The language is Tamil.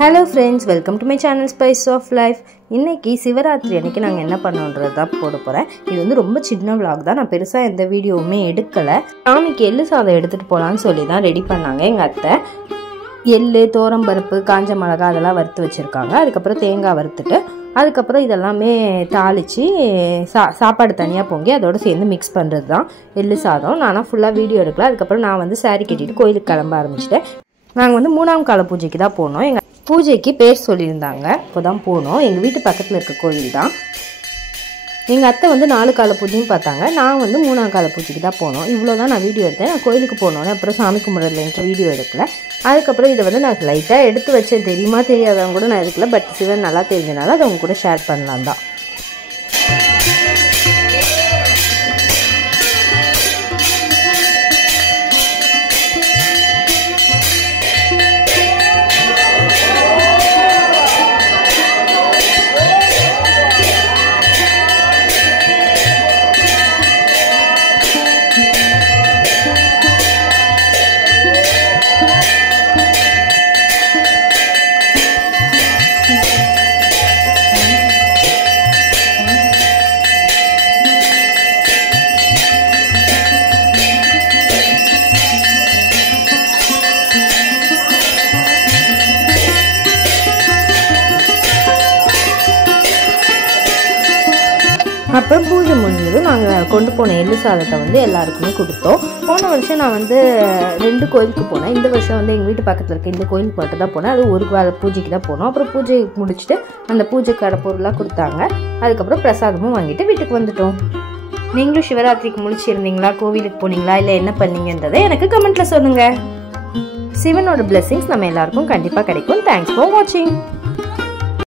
Hello friends, welcome to my channel Spice of Life. இன்னைக்கு சிவராத்திரி அன்னைக்கு நாங்க என்ன பண்ணோம்ன்றது தான் போட போறேன். இது வந்து ரொம்ப சின்ன vlog தான். நான் பெருசா எந்த வீடியோவுமே எடுக்கல. சாமிக்கு எள்ளு சாதம் எடுத்துட்டு போலாம்னு சொல்லி தான் ரெடி பண்ணாங்க எங்க அத்தை. எள்ளு, தோரம்பருப்பு, காஞ்ச மிளகாய் அதெல்லாம் வறுத்து வச்சிருக்காங்க. அதுக்கு அப்புறம் தேங்காய் வறுத்துட்டு அதுக்கப்புறம் இதெல்லாமே தாளிச்சு சாப்பாடு தனியாக பொங்கி அதோட சேர்ந்து மிக்ஸ் பண்ணுறது தான் எள்ளு சாதம். நானும் ஃபுல்லாக வீடியோ எடுக்கல. அதுக்கப்புறம் நான் வந்து சாரி கட்டிட்டு கோயிலுக்கு கிளம்ப ஆரம்பிச்சிட்டேன். நாங்கள் வந்து 3ஆம் கால பூஜைக்கு தான் போனோம். எங்கள் பூஜைக்கு பேர் சொல்லியிருந்தாங்க, இப்போ தான் போனோம். எங்கள் வீட்டு பக்கத்தில் இருக்க கோயில் தான். எங்கள் அத்தை வந்து 4 கால பூஜையும் பார்த்தாங்க. நான் வந்து 3ஆம் கால பூஜைக்கு தான் போனோம். இவ்வளோ தான் நான் வீடியோ எடுத்தேன். நான் கோயிலுக்கு போனோன்னே அப்புறம் சாமி கும்பிட்றதுலேருந்து வீடியோ எடுக்கல. அதுக்கப்புறம் இதை வந்து நான் லைட்டாக எடுத்து வச்சேன். தெரியுமா தெரியாதவங்க கூட நான் எடுக்கல. பட் சிவன் நல்லா தெரிஞ்சனால அதை அவங்க கூட ஷேர் பண்ணலாம் தான். அப்புறம் பூஜை முடிஞ்சதும் நாங்கள் கொண்டு போன எள்ளு சாதத்தை வந்து எல்லாருக்குமே கொடுத்தோம். போன வருஷம் நான் வந்து 2 கோயிலுக்கு போனேன். இந்த வருஷம் வந்து எங்கள் வீட்டு பக்கத்தில் இருக்க இந்த கோயிலுக்கு மட்டும் தான் போனேன். அது ஒரு பூஜைக்கு தான் போனோம். அப்புறம் பூஜை முடிச்சுட்டு அந்த பூஜைக்கான பொருளாக கொடுத்தாங்க. அதுக்கப்புறம் பிரசாதமும் வாங்கிட்டு வீட்டுக்கு வந்துட்டோம். நீங்களும் சிவராத்திரிக்கு முடிச்சிருந்தீங்களா, கோவிலுக்கு போனீங்களா, இல்லை என்ன பண்ணீங்கன்றதை எனக்கு கமெண்ட்டில் சொல்லுங்கள். சிவனோட பிளெஸிங்ஸ் நம்ம எல்லாருக்கும் கண்டிப்பாக கிடைக்கும். தேங்க்ஸ் ஃபார் வாட்சிங்.